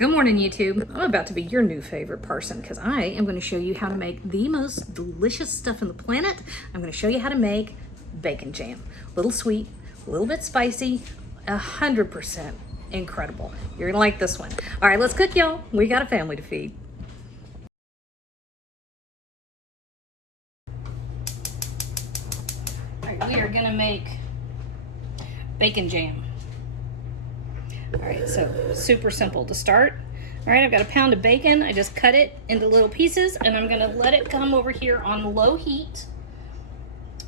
Good morning, YouTube. I'm about to be your new favorite person because I am going to show you how to make the most delicious stuff on the planet. I'm going to show you how to make bacon jam. A little sweet, a little bit spicy, 100% incredible. You're going to like this one. All right, let's cook, y'all. We got a family to feed. All right, we are going to make bacon jam. All right, so super simple to start. All right, I've got a pound of bacon. I just cut it into little pieces and I'm gonna let it come over here on low heat.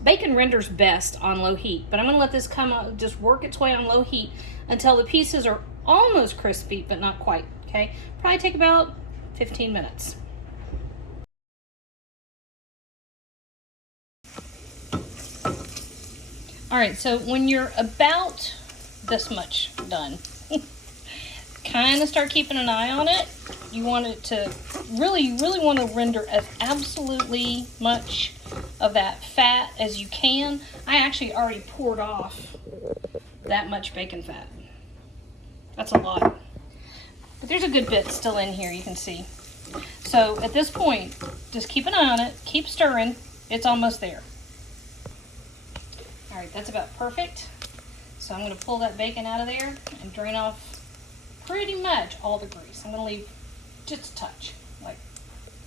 Bacon renders best on low heat, but I'm gonna let this come out, just work its way on low heat until the pieces are almost crispy, but not quite, okay? Probably take about 15 minutes. All right, so when you're about this much done, kind of start keeping an eye on it. You want it to you really want to render as absolutely much of that fat as you can. I actually already poured off that much bacon fat. That's a lot. But there's a good bit still in here, you can see. So at this point, just keep an eye on it, keep stirring. It's almost there. All right, that's about perfect. So I'm going to pull that bacon out of there and drain off pretty much all the grease. I'm going to leave just a touch, like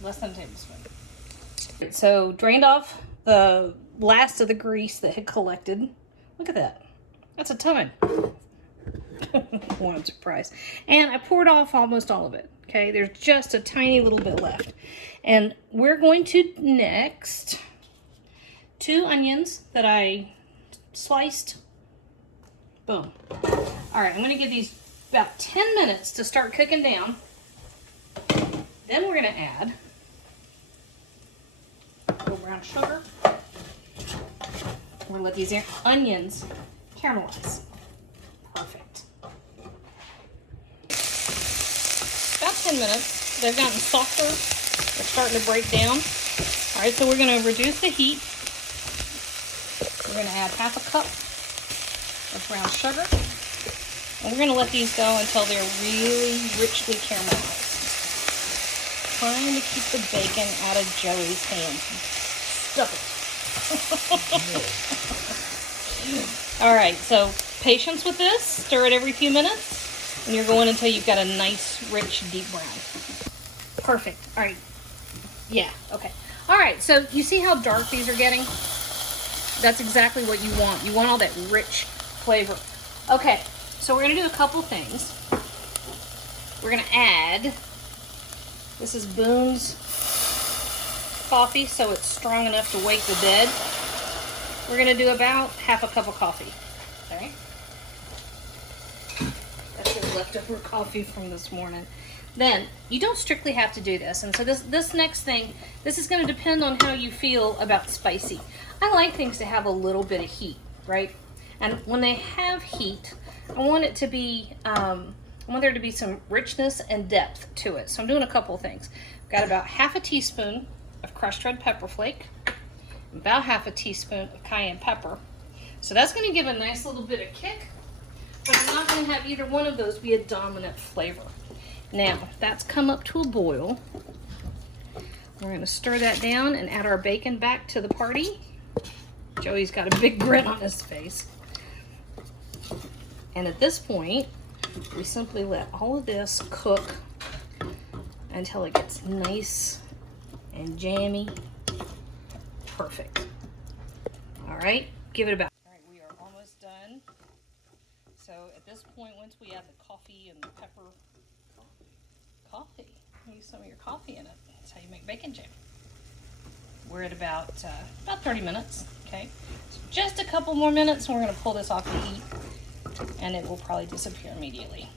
less than a tablespoon. So drained off the last of the grease that had collected. Look at that. That's a ton. One surprise. And I poured off almost all of it. Okay, there's just a tiny little bit left. And we're going to next 2 onions that I sliced. Boom. All right, I'm going to give these about 10 minutes to start cooking down. Then we're going to add a little brown sugar. We're going to let these onions caramelize. Perfect. About 10 minutes. They've gotten softer. They're starting to break down. All right, so we're going to reduce the heat. We're going to add half a cup of brown sugar. And we're going to let these go until they're really richly caramelized. Trying to keep the bacon out of Joey's hand. Stuff it. All right, so patience with this. Stir it every few minutes. And you're going until you've got a nice, rich, deep brown. Perfect. All right. Yeah, okay. All right, so you see how dark these are getting? That's exactly what you want. You want all that rich flavor. Okay. So we're going to do a couple things. We're going to add, this is Boone's coffee, so it's strong enough to wake the dead. We're going to do about half a cup of coffee. Okay? That's your leftover coffee from this morning. Then, you don't strictly have to do this. And so this next thing, this is going to depend on how you feel about spicy. I like things to have a little bit of heat, right? And when they have heat, I want it to be, I want there to be some richness and depth to it. So I'm doing a couple of things. I've got about half a teaspoon of crushed red pepper flake, about half a teaspoon of cayenne pepper. So that's going to give a nice little bit of kick, but I'm not going to have either one of those be a dominant flavor. Now, that's come up to a boil. We're going to stir that down and add our bacon back to the party. Joey's got a big grin on his face. And at this point, we simply let all of this cook until it gets nice and jammy. Perfect. All right, give it about. All right, we are almost done. So at this point, once we add the coffee and the pepper, coffee, use some of your coffee in it. That's how you make bacon jam. We're at about 30 minutes, okay? So just a couple more minutes and we're gonna pull this off the heat and it will probably disappear immediately.